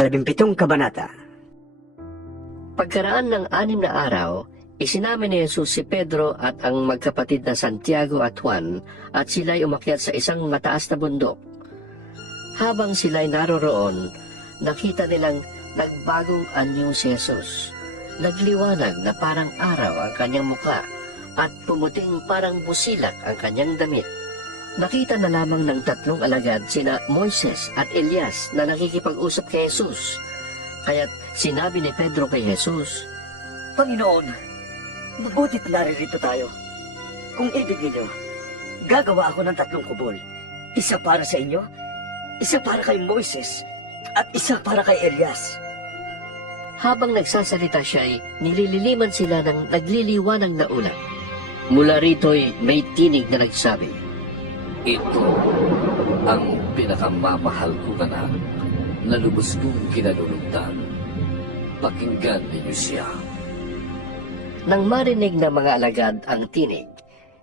17 kabanata. Pagkaraan ng 6 na araw, isinama ni Jesus si Pedro at ang magkapatid na Santiago at Juan at sila'y umakyat sa isang mataas na bundok. Habang sila'y naroroon, nakita nilang nagbagong anyo si Jesus. Nagliwanag na parang araw ang kanyang muka at pumuting parang busilak ang kanyang damit. Nakita na lamang ng 3 alagad sina Moises at Elias na nakikipag-usap kay Jesus. Kaya't sinabi ni Pedro kay Jesus, Panginoon, mabutit naririto tayo. Kung ibig ninyo, gagawa ako ng 3 kubol. Isa para sa inyo, isa para kay Moises, at isa para kay Elias. Habang nagsasalita siya'y nilililiman sila ng nagliliwanag na ulap. Mula rito'y may tinig na nagsabi, Ito ang pinakamamahal kong anak na lubos kong kinalulugdan. Pakinggan ninyo siya. Nang marinig ng mga alagad ang tinig,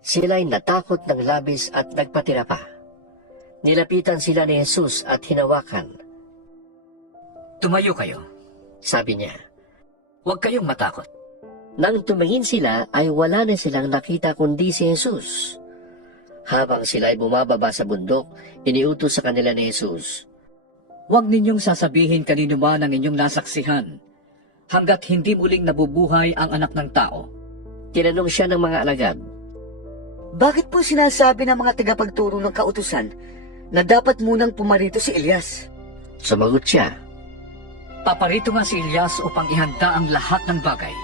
sila'y natakot ng labis at nagpatira pa. Nilapitan sila ni Jesus at hinawakan. Tumayo kayo, Sabi niya. huwag kayong matakot. Nang tumingin sila ay wala na silang nakita kundi si Jesus. Habang sila'y bumababa sa bundok, iniutos sa kanila ni Jesus, Huwag ninyong sasabihin kanino man ang inyong nasaksihan, hanggat hindi muling nabubuhay ang anak ng tao. Tinanong siya ng mga alagad, Bakit po sinasabi ng mga tagapagturo ng kautusan na dapat munang pumarito si Elias? Sumagot siya, Paparito nga si Elias upang ihanda ang lahat ng bagay.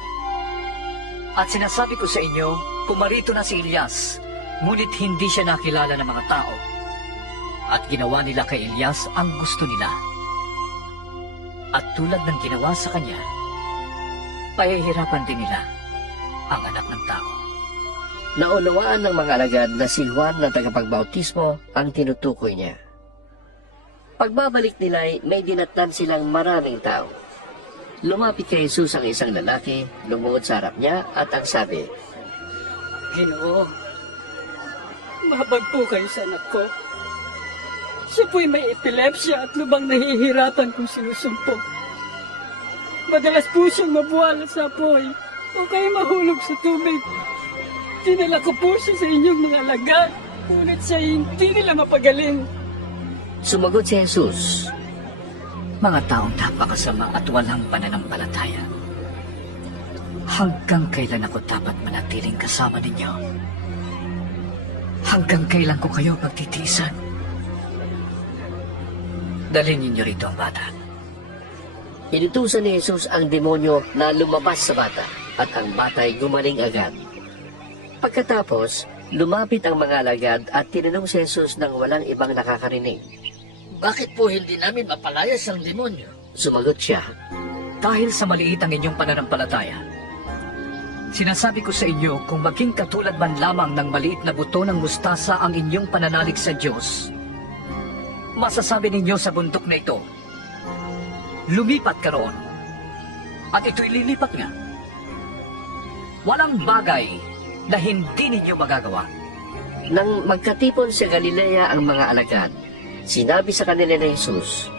At sinasabi ko sa inyo, pumarito na si Elias, ngunit hindi siya nakilala ng mga tao. At ginawa nila kay Elias ang gusto nila. At tulad ng ginawa sa kanya, pahihirapan din nila ang anak ng tao. Naunawaan ng mga alagad na si Juan na tagapagbautismo ang tinutukoy niya. Pagbabalik nila'y may dinatnan silang maraming tao. Lumapit kay Jesus ang isang lalaki, lumuhod sa harap niya at ang sabi, Ginoo, mahabag po kayo sa anak ko. Siya po'y may epilepsya at lubang nahihirapan kung sinusumpong. Madalas po siyang mabuwala sa apoy o kaya mahulog sa tubig. Dinala ko po siya sa inyong mga alagad, ngunit siya hindi nila mapagaling. Sumagot si Jesus, Mga taong napakasama at walang pananampalataya. Hanggang kailan ako dapat manatiling kasama ninyo? Hanggang kailan ko kayo pagtitiisan? Dalhin ninyo rito ang bata. Inutusan ni Jesus ang demonyo na lumabas sa bata at ang bata'y gumaling agad. Pagkatapos, lumapit ang mga alagad at tinanong si Jesus ng walang ibang nakakarinig. Bakit po hindi namin mapalayas ang demonyo? Sumagot siya, Dahil sa maliit ang inyong pananampalataya, sinasabi ko sa inyo kung maging katulad man lamang ng maliit na buto ng mustasa ang inyong pananalig sa Diyos, masasabi ninyo sa bundok na ito, lumipat ka roon, at ito'y lilipat nga. Walang bagay na hindi ninyo magagawa. Nang magkatipon sa Galilea ang mga alagad, sinabi sa kanila ni Jesus,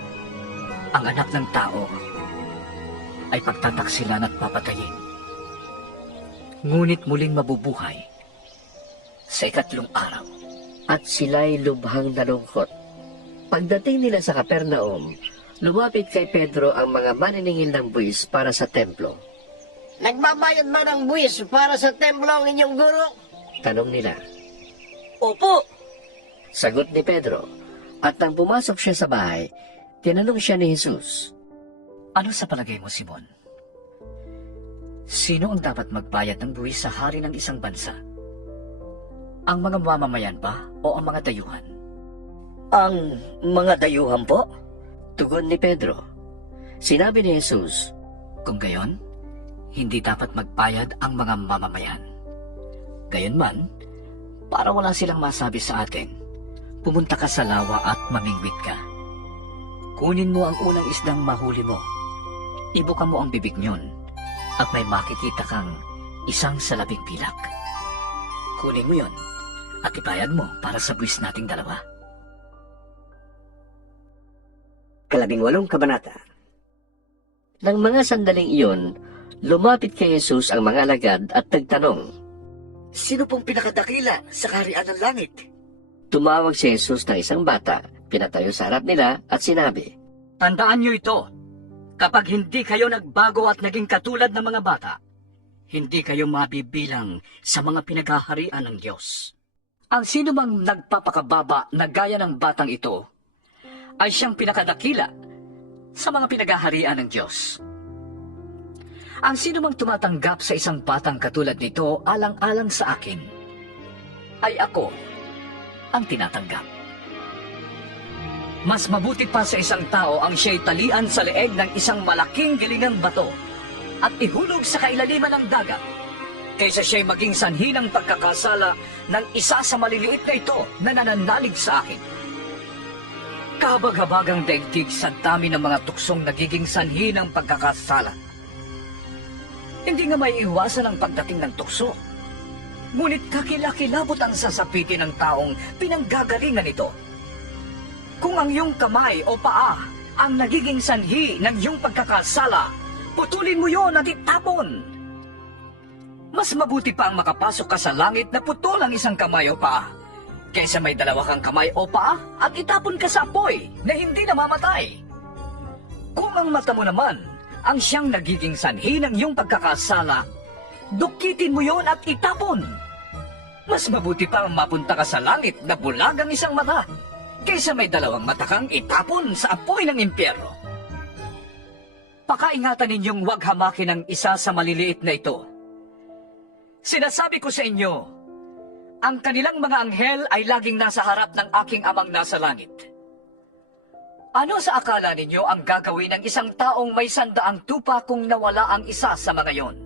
Ang anak ng tao ay pagtataksilan at papatayin. Ngunit muling mabubuhay sa 3 araw. at sila'y lubhang nalungkot. Pagdating nila sa Capernaum, lumapit kay Pedro ang mga maniningil ng buwis para sa templo. Nagbabayad ba ng buwis para sa templo ang inyong guro? Tanong nila. Opo, Sagot ni Pedro, at nang pumasok siya sa bahay, tinanong siya ni Jesus, Ano sa palagay mo, Simon? Sino ang dapat magbayad ng buwis sa hari ng isang bansa? Ang mga mamamayan ba o ang mga dayuhan? Ang mga dayuhan po? Tugon ni Pedro. Sinabi ni Jesus, Kung gayon, hindi dapat magbayad ang mga mamamayan. Gayunman, para wala silang masabi sa atin, pumunta ka sa lawa at mamingwit ka. Kunin mo ang unang isdang mahuli mo. Ibuka mo ang bibig niyon at may makikita kang isang salabing pilak. Kunin mo yon at ibayad mo para sa buwis nating dalawa. 18 kabanata. Nang mga sandaling iyon, lumapit kay Jesus ang mga alagad at nagtanong. Sino pong pinakadakila sa kaharian ng langit? Tumawag si Jesus ng isang bata, pinatayo sa harap nila at sinabi, Tandaan niyo ito, kapag hindi kayo nagbago at naging katulad ng mga bata, hindi kayo mabibilang sa mga pinaghaharian ng Diyos. Ang sino mang nagpapakababa na gaya ng batang ito, ay siyang pinakadakila sa mga pinaghaharian ng Diyos. Ang sino mang tumatanggap sa isang batang katulad nito alang-alang sa akin, ay ako ang tinatanggap. Mas mabuti pa sa isang tao ang siya'y talian sa leeg ng isang malaking gilingang bato at ihulog sa kailaliman ng dagat, kaysa siya'y maging sanhi ng pagkakasala ng isa sa maliliit na ito na nananalig sa akin. Kabag-habagang daigdig sa dami ng mga tuksong nagiging sanhi ng pagkakasala. Hindi nga may iwasan ang pagdating ng tukso. Ngunit kakilakilabot ang sasapitin ng taong pinanggagalingan ito. Kung ang iyong kamay o paa ang nagiging sanhi ng iyong pagkakasala, putulin mo yon at itapon. Mas mabuti pa ang makapasok ka sa langit na putol ang isang kamay o paa, kaysa may dalawa kang kamay o paa at itapon ka sa apoy na hindi namamatay. Kung ang mata mo naman ang siyang nagiging sanhi ng iyong pagkakasala, dukitin mo yon at itapon. Mas mabuti pa ang mapunta ka sa langit na bulag ang isang mata, kaysa may dalawang mata kang itapon sa apoy ng impyerno. Pakaingatan ninyong huwag hamakin ang isa sa maliliit na ito. Sinasabi ko sa inyo, ang kanilang mga anghel ay laging nasa harap ng aking amang nasa langit. Ano sa akala ninyo ang gagawin ng isang taong may 100 tupa kung nawala ang isa sa mga yon?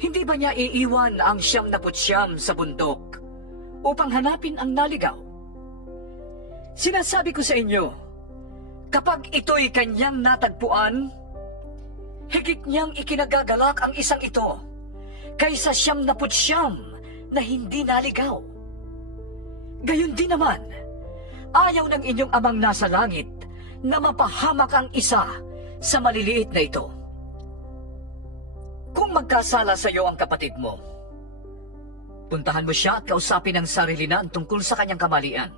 Hindi ba niya iiwan ang 99 sa bundok upang hanapin ang naligaw? Sinasabi ko sa inyo, kapag ito'y kanyang natagpuan, higit niyang ikinagagalak ang isang ito kaysa 99 na hindi naligaw. Gayon din naman, ayaw ng inyong amang nasa langit na mapahamak ang isa sa maliliit na ito. Kung magkasala sa iyo ang kapatid mo, puntahan mo siya at kausapin ang sarili na tungkol sa kanyang kamalian.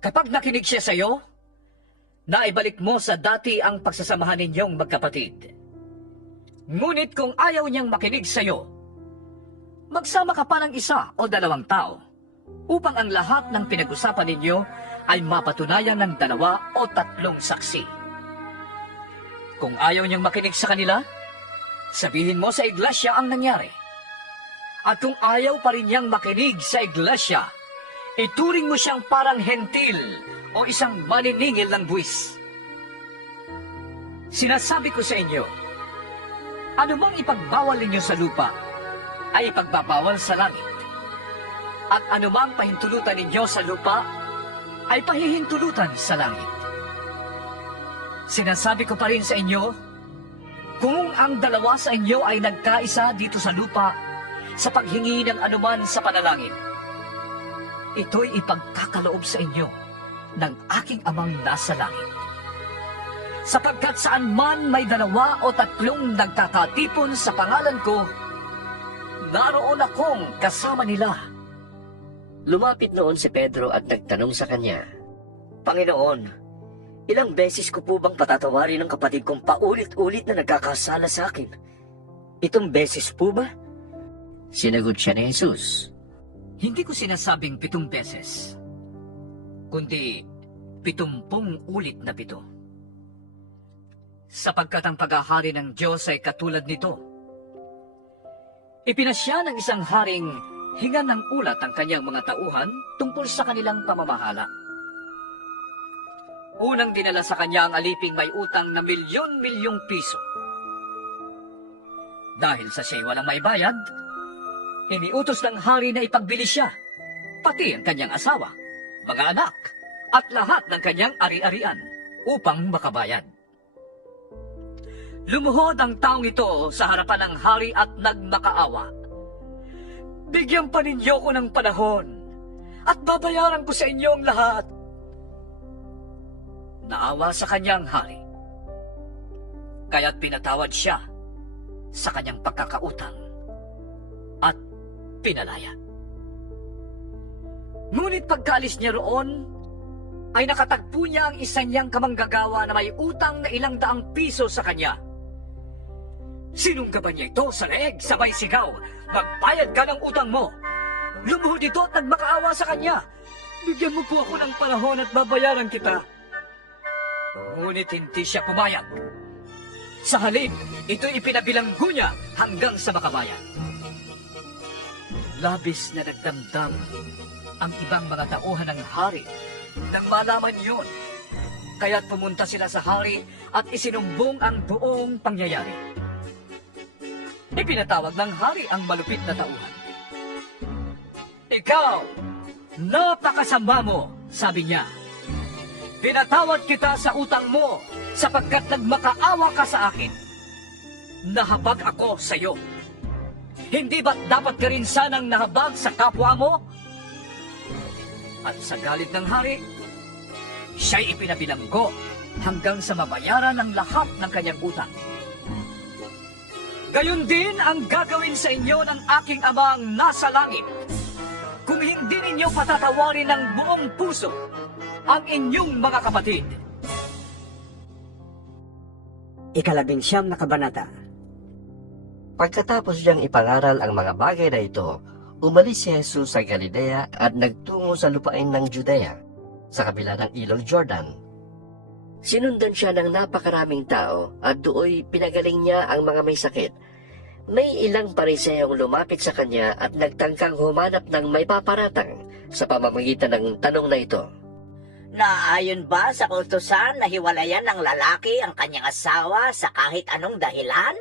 Kapag nakinig siya sa iyo, naibalik mo sa dati ang pagsasamahan ninyong magkapatid. Ngunit kung ayaw niyang makinig sa iyo, magsama ka pa ng 1 o 2 tao upang ang lahat ng pinag-usapan ninyo ay mapatunayan ng 2 o 3 saksi. Kung ayaw niyang makinig sa kanila, sabihin mo sa iglesia ang nangyari. At kung ayaw pa rin niyang makinig sa iglesia, ituring mo siyang parang hentil o isang maniningil ng buwis. Sinasabi ko sa inyo, anumang ipagbawal ninyo sa lupa, ay ipagbabawal sa langit. At anumang pahintulutan ninyo sa lupa, ay pahihintulutan sa langit. Sinasabi ko pa rin sa inyo, kung ang 2 sa inyo ay nagkaisa dito sa lupa sa paghingi ng anuman sa panalangin, ito'y ipagkakaloob sa inyo ng aking amang nasa langit. Sapagkat saan man may 2 o 3 nagkakatipon sa pangalan ko, naroon akong kasama nila. Lumapit noon si Pedro at nagtanong sa kanya, Panginoon, ilang beses ko po bang patatawarin ng kapatid kong paulit-ulit na nagkakasala sa akin? 7 beses po ba? Sinagot siya ni Jesus, Hindi ko sinasabing 7 beses, kundi 70 ulit na 7. Sapagkat ang paghahari ng Diyos ay katulad nito. Ipinasya ng isang haring hingan ng ulat ang kanyang mga tauhan tungkol sa kanilang pamamahala. Unang dinala sa kanya ang aliping may utang na milyon-milyong piso. Dahil sa siya'y walang may bayad, iniutos ng hari na ipagbili siya, pati ang kanyang asawa, mga anak, at lahat ng kanyang ari-arian upang makabayad. Lumuhod ang taong ito sa harapan ng hari at nagmakaawa. Bigyan pa ninyo ko ng panahon at babayaran ko sa inyo ang lahat. Naawa sa kanyang hari. Kaya't pinatawad siya sa kanyang pagkakautang at pinalaya. Ngunit pagkaalis niya roon, ay nakatagpo niya ang isa niyang kamanggagawa na may utang na 200 piso sa kanya. Sinunggaban niya ito sa leeg, sabay sigaw, "Magbayad ka ng utang mo!" Lumuhod ito at nagmakaawa sa kanya. "Bigyan mo po ako ng panahon at babayaran kita." Ngunit hindi siya pumayag. Sa halip, ito'y ipinabilanggo niya hanggang sa makabayan. Labis na nagdamdam ang ibang mga tauhan ng hari nang malaman yun. Kaya't pumunta sila sa hari at isinumbong ang buong pangyayari. Ipinatawag ng hari ang malupit na tauhan. "Ikaw, napakasama mo," sabi niya. "Pinatawad kita sa utang mo sapagkat nagmakaawa ka sa akin. Nahabag ako sa iyo. Hindi ba't dapat ka rin sanang nahabag sa kapwa mo?" At sa galit ng hari, siya'y ipinabilanggo hanggang sa mabayaran ang lahat ng kanyang utang. "Gayon din ang gagawin sa inyo ng aking amang nasa langit, kung hindi ninyo patatawarin ng buong puso ang inyong mga kapatid." 11 na kabanata. Pagkatapos niyang ipangaral ang mga bagay na ito, umalis si Jesus sa Galilea at nagtungo sa lupain ng Judea, sa kabila ng ilog Jordan. Sinundan siya ng napakaraming tao at dooy pinagaling niya ang mga may sakit. May ilang pariseyong lumapit sa kanya at nagtangkang humanap ng may paparatang sa pamamagitan ng tanong na ito. Naayon ba sa kautusan na hiwalayan ng lalaki ang kanyang asawa sa kahit anong dahilan?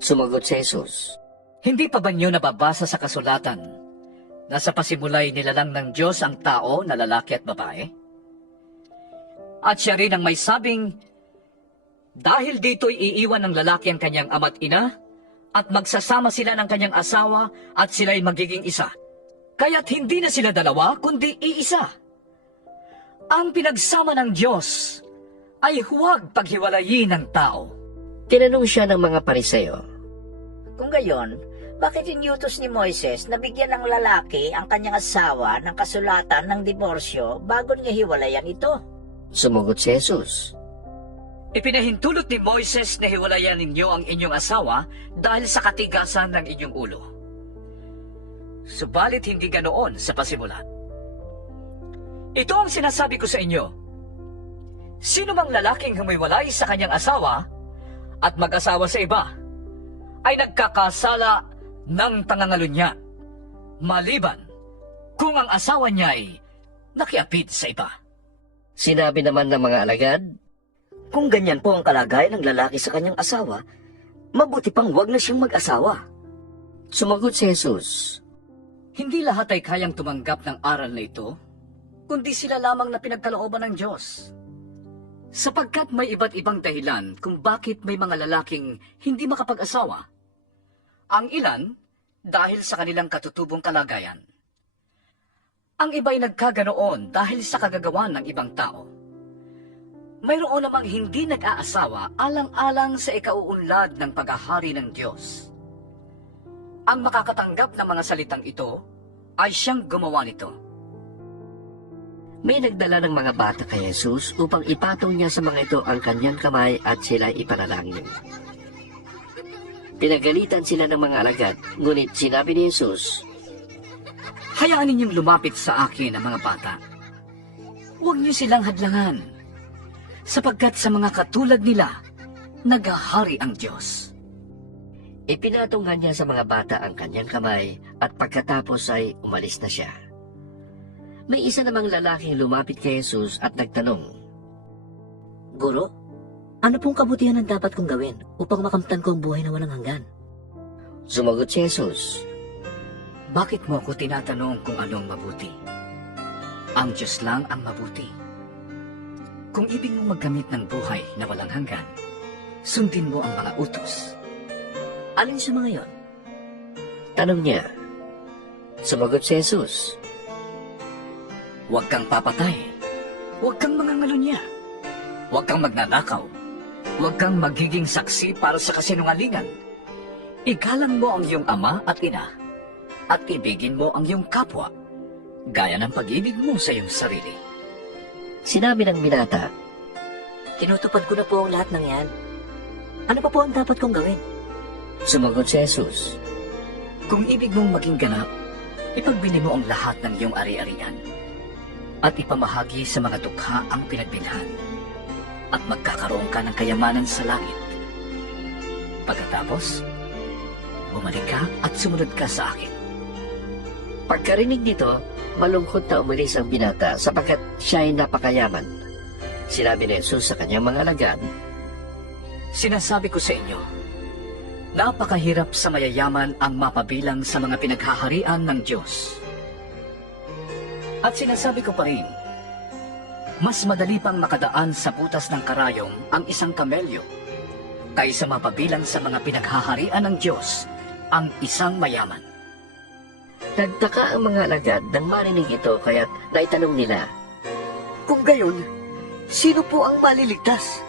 Sumagot si Jesus, Hindi pa ba niyo nababasa sa kasulatan na sa pasimulay nilalang ng Diyos ang tao na lalaki at babae? At siya rin ang may sabing, "Dahil dito'y iiwan ng lalaki ang kanyang ama't ina, at magsasama sila ng kanyang asawa at sila'y magiging isa. Kaya't hindi na sila dalawa, kundi iisa." Ang pinagsama ng Diyos ay huwag paghiwalayin ng tao. tinanong siya ng mga pariseyo, Kung gayon, bakit inyutos ni Moises na bigyan ng lalaki ang kanyang asawa ng kasulatan ng diborsyo bago niya hiwalayan ito? Sumagot si Jesus, Ipinahintulot ni Moises na hiwalayan ninyo ang inyong asawa dahil sa katigasan ng inyong ulo. Subalit hindi ganoon sa pasimula. Ito ang sinasabi ko sa inyo. Sino mang lalaking humiwalay sa kanyang asawa at mag-asawa sa iba, ay nagkakasala ng pangangalunya, maliban kung ang asawa niya ay nakiapid sa iba. Sinabi naman ng mga alagad, Kung ganyan po ang kalagayan ng lalaki sa kanyang asawa, mabuti pang wag na siyang mag-asawa. Sumagot si Jesus, Hindi lahat ay kayang tumanggap ng aral na ito, kundi sila lamang na pinagkalooban ng Diyos. Sapagkat may iba't ibang dahilan kung bakit may mga lalaking hindi makapag-asawa. Ang ilan, dahil sa kanilang katutubong kalagayan. Ang iba'y nagkaganoon dahil sa kagagawan ng ibang tao. Mayroon namang hindi nag-aasawa alang-alang sa ikauunlad ng paghahari ng Diyos. Ang makakatanggap ng mga salitang ito ay siyang gumawa nito. may nagdala ng mga bata kay Jesus upang ipatong niya sa mga ito ang kanyang kamay at sila'y ipanalangin. Pinagalitan sila ng mga alagad, ngunit sinabi ni Jesus, Hayaan ninyong lumapit sa akin ang mga bata. Huwag niyo silang hadlangan, sapagkat sa mga katulad nila, naghahari ang Diyos. Ipinatunghan niya sa mga bata ang kanyang kamay at pagkatapos ay umalis na siya. May isa namang lalaking lumapit kay Jesus at nagtanong, Guro, ano pong kabutihan ang dapat kong gawin upang makamtan ko ang buhay na walang hanggan? Sumagot si Jesus, Bakit mo ako tinatanong kung anong mabuti? Ang Diyos lang ang mabuti. Kung ibig mong magkamit ng buhay na walang hanggan, sundin mo ang mga utos. Alin sa mga yon? tanong niya. Sumagot si Jesus, Huwag kang papatay. Huwag kang mangangalunya. Huwag kang magnanakaw. Huwag kang magiging saksi para sa kasinungalingan. Igalang mo ang iyong ama at ina, at ibigin mo ang iyong kapwa, gaya ng pag-ibig mo sa iyong sarili. Sinabi ng binata, Tinutupad ko na po ang lahat ng yan. Ano pa po ang dapat kong gawin? sumagot si Jesus. Kung ibig mong maging ganap, ipagbili mo ang lahat ng iyong ari-arian at ipamahagi sa mga dukha ang pinagbilhan at magkakaroon ka ng kayamanan sa langit. Pagkatapos, bumalik ka at sumunod ka sa akin. Pagkarinig nito, malungkot na umalis ang binata sapagkat siya ay napakayaman. Sinabi ni Jesus sa kanyang mga alagad, Sinasabi ko sa inyo, napakahirap sa mayayaman ang mapabilang sa mga pinaghaharian ng Diyos. At sinasabi ko pa rin, mas madali pang makadaan sa butas ng karayom ang isang kamelyo kaysa mapabilang sa mga pinaghaharian ng Diyos ang isang mayaman. Nagtaka ang mga alagad nang marinig ito kaya't naitanong nila, Kung gayon, sino po ang maliligtas?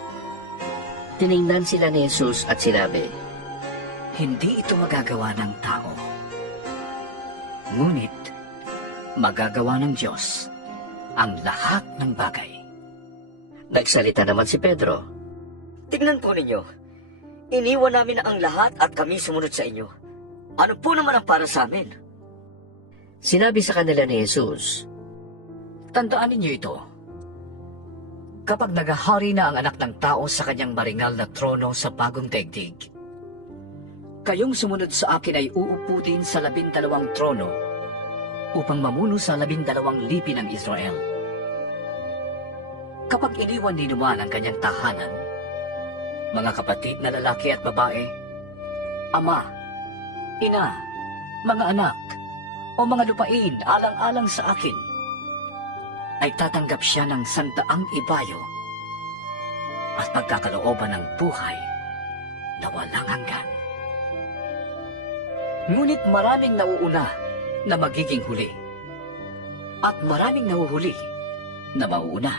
tiningnan sila ni Jesus at sinabi, Hindi ito magagawa ng tao. Ngunit, magagawa ng Diyos ang lahat ng bagay. Nagsalita naman si Pedro. Tingnan po ninyo. Iniwan namin ang lahat at kami sumunod sa inyo. Ano po naman ang para sa amin? Sinabi sa kanila ni Jesus, Tandaan ninyo ito. Kapag nagahari na ang anak ng tao sa kanyang maringal na trono sa bagong daigdig, kayong sumunod sa akin ay uupo din sa 12 trono upang mamuno sa 12 lipi ng Israel. Kapag iniwan ni Numan ang kanyang tahanan, mga kapatid na lalaki at babae, ama, ina, mga anak, o mga lupain alang-alang sa akin, ay tatanggap siya ng 100 ibayo at pagkakalooban ng buhay na walang hanggan. Ngunit maraming nauuna na magiging huli at maraming nahuhuli na mauuna.